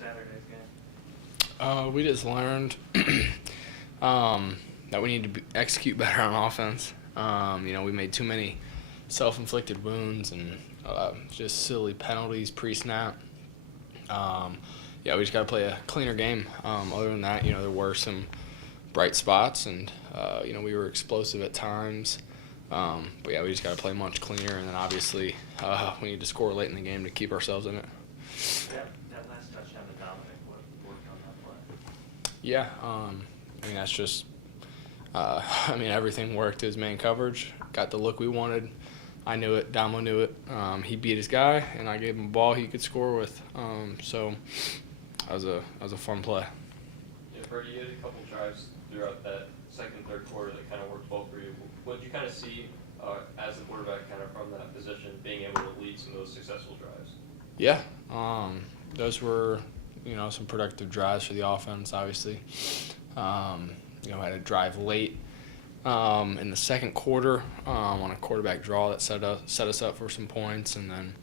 Saturday's game? We just learned that we need to execute better on offense. We made too many self-inflicted wounds and just silly penalties pre-snap. We just got to play a cleaner game. Other than that, there were some bright spots, and we were explosive at times. We just got to play much cleaner, and then obviously we need to score late in the game to keep ourselves in it. That last touchdown to Dominic, what worked on that play? Yeah, that's just everything worked. His man coverage, got the look we wanted. I knew it. Damo knew it. He beat his guy, and I gave him a ball he could score with. So that was a fun play. Yeah, Brady, you had a couple drives throughout that second, third quarter that kind of worked well for you. What did you kind of see as a quarterback kind of from that position, being able to lead some of those successful drives? Yeah, those were, some productive drives for the offense, obviously. Had a drive late in the second quarter on a quarterback draw that set us up for some points, and then,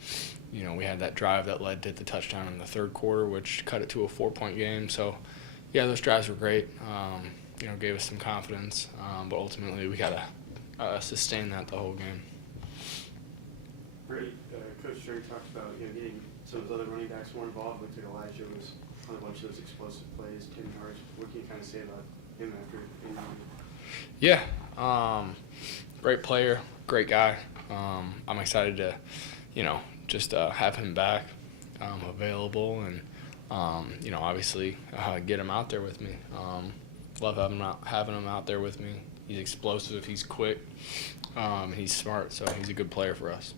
we had that drive that led to the touchdown in the third quarter, which cut it to a 4-point game. So, yeah, those drives were great. Gave us some confidence, but ultimately we got to sustain that the whole game. Brady, Coach String talked about getting some of those other running backs more involved. Looked like Elijah was on a bunch of those explosive plays, 10 yards. What can you kind of say about him after being on? Yeah, great player, great guy. I'm excited to, just have him back available and, obviously get him out there with me. Love having him out there with me. He's explosive, he's quick, he's smart, so he's a good player for us.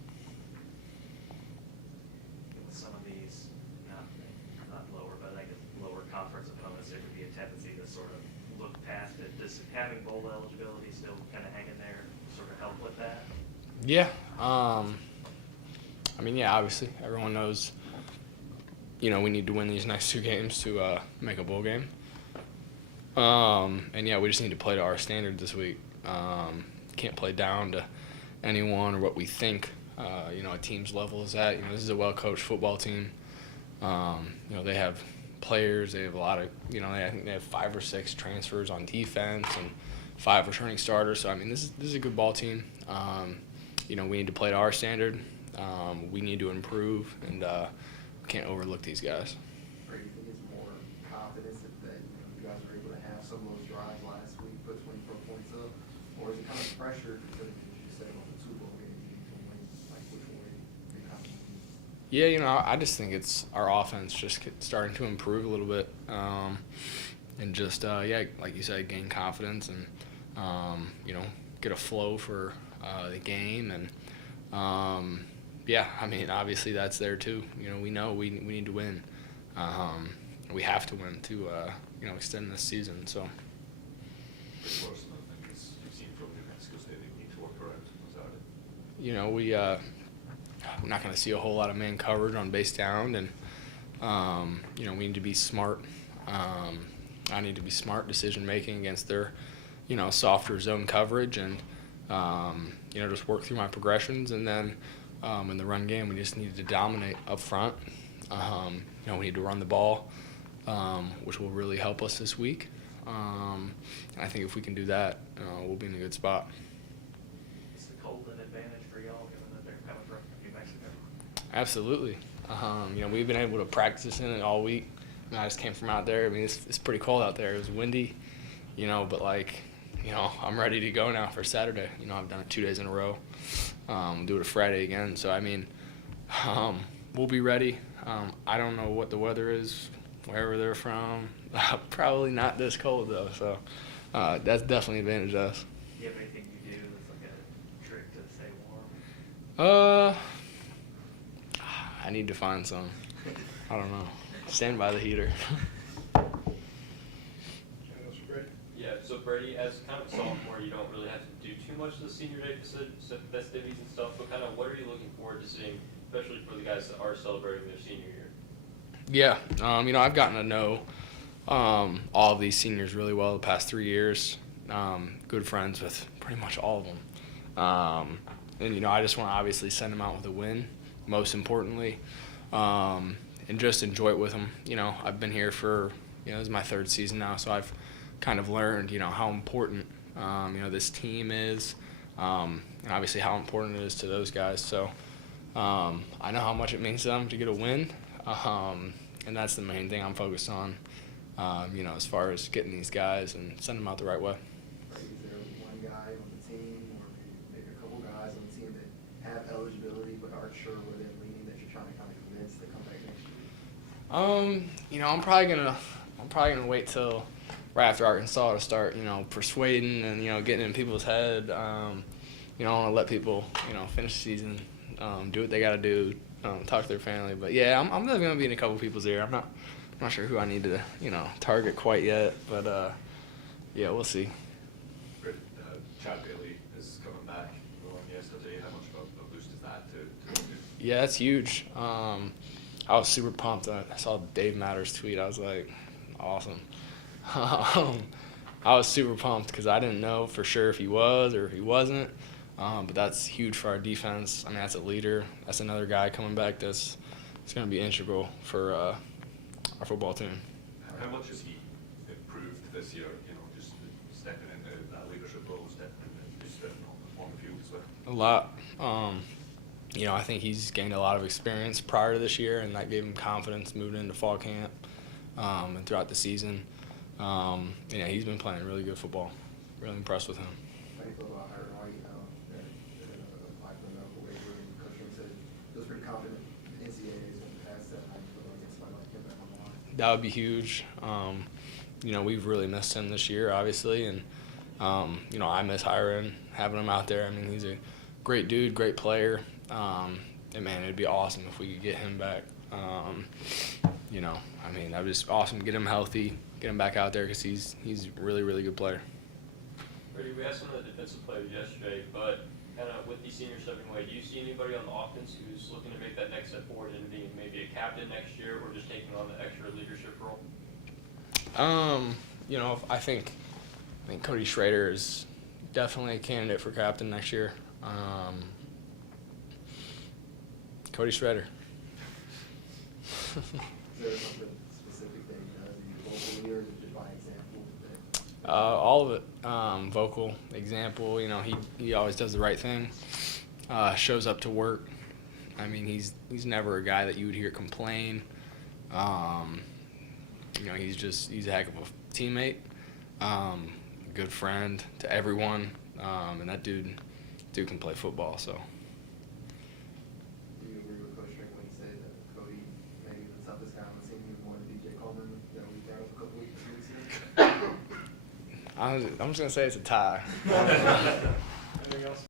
With some of these, not lower, but I guess lower conference opponents, there could be a tendency to sort of look past it. Does having bowl eligibility still kind of hang in there sort of help with that? Yeah. Obviously, everyone knows, we need to win these next two games to make a bowl game. We just need to play to our standard this week. Can't play down to anyone or what we think, a team's level is at. This is a well-coached football team. They have players. They have a lot of, I think they have 5 or 6 transfers on defense and 5 returning starters. So, this is a good ball team. We need to play to our standard. We need to improve, and we can't overlook these guys. Brady, do you think it's more confidence that you guys were able to have some of those drives last week, put 24 points up, or is it kind of pressure because you said on the Super Bowl game you need to win? Like, which way are you confident? Yeah, I just think it's our offense just starting to improve a little bit, and just like you said, gain confidence and get a flow for the game and. Obviously that's there too. We know we need to win. We have to win to extend this season. So. We're not going to see a whole lot of man coverage on base down, and we need to be smart. I need to be smart decision making against their, softer zone coverage, and just work through my progressions, and then. In the run game, we just needed to dominate up front. We need to run the ball, which will really help us this week. And I think if we can do that, we'll be in a good spot. Is the cold an advantage for y'all, given that they're coming from New Mexico? Absolutely. We've been able to practice in it all week. I just came from out there. It's pretty cold out there. It was windy, but I'm ready to go now for Saturday. I've done it 2 days in a row. We'll do it Friday again. So, we'll be ready. I don't know what the weather is, wherever they're from. Probably not this cold, though. So, that's definitely an advantage to us. Do you have anything you do that's like a trick to stay warm? I need to find some. I don't know. Stand by the heater. Yeah, so Brady, as kind of a sophomore, you don't really have to do too much of the senior day festivities and stuff, but kind of what are you looking forward to seeing, especially for the guys that are celebrating their senior year? Yeah, I've gotten to know all of these seniors really well the past 3 years. Good friends with pretty much all of them. And I just want to obviously send them out with a win, most importantly. just enjoy it with them. You know, I've been here for, you know, this is my 3rd season now, so I've kind of learned, you know, how important, you know, this team is, and obviously how important it is to those guys. So I know how much it means to them to get a win, and that's the main thing I'm focused on, you know, as far as getting these guys and sending them out the right way. Is there one guy on the team, or maybe a couple guys on the team that have eligibility but aren't sure where they're leaning, that you're trying to kind of convince to come back next year? You know, I'm probably gonna wait till right after Arkansas to start, you know, persuading and, you know, getting in people's head. You know, I want to let people, you know, finish the season, do what they got to do, talk to their family. But yeah, I'm definitely gonna be in a couple people's ear. I'm not sure who I need to, you know, target quite yet, but yeah, we'll see. Chad Bailey is coming back on yesterday. How much of a boost is that to Yeah, that's huge. I was super pumped. I saw Dave Matters tweet. I was like, awesome. I was super pumped because I didn't know for sure if he was or if he wasn't. But that's huge for our defense. I mean, that's a leader. That's another guy coming back that's going to be integral for our football team. How much has he improved this year? You know, just stepping into that leadership role, stepping on the field as well. A lot. You know, I think he's gained a lot of experience prior to this year, and that gave him confidence moving into fall camp and throughout the season. You know, he's been playing really good football. Really impressed with him. How do you feel about Aaron White, like the medical waiver, and Coach Ring said he was pretty confident the NCAA is going to pass that. How do you feel against somebody like him back on the line? That would be huge. You know, we've really missed him this year, obviously, and you know, I miss hiring, having him out there. I mean, he's a great dude, great player. And man, it'd be awesome if we could get him back. You know, I mean, that would just awesome. Get him healthy, get him back out there because he's a really, really good player. Brady, we asked some of the defensive players yesterday, but kind of with these seniors stepping away, do you see anybody on the offense who's looking to make that next step forward into being maybe a captain next year or just taking on the extra leadership role? You know, I think Cody Schrader is definitely a candidate for captain next year. Cody Schrader. Is there something specific that he does? Is he a vocal leader, or is it just by example? All of it. Vocal, example. You know, he always does the right thing. Shows up to work. I mean, he's never a guy that you would hear complain. You know, he's a heck of a teammate, a good friend to everyone, and that dude can play football. So. Do you agree with Coach Ring when he said that Cody maybe the toughest guy on the team, even more than DJ Coleman that we got a couple weeks ago? I'm just gonna say it's a tie. Anything else?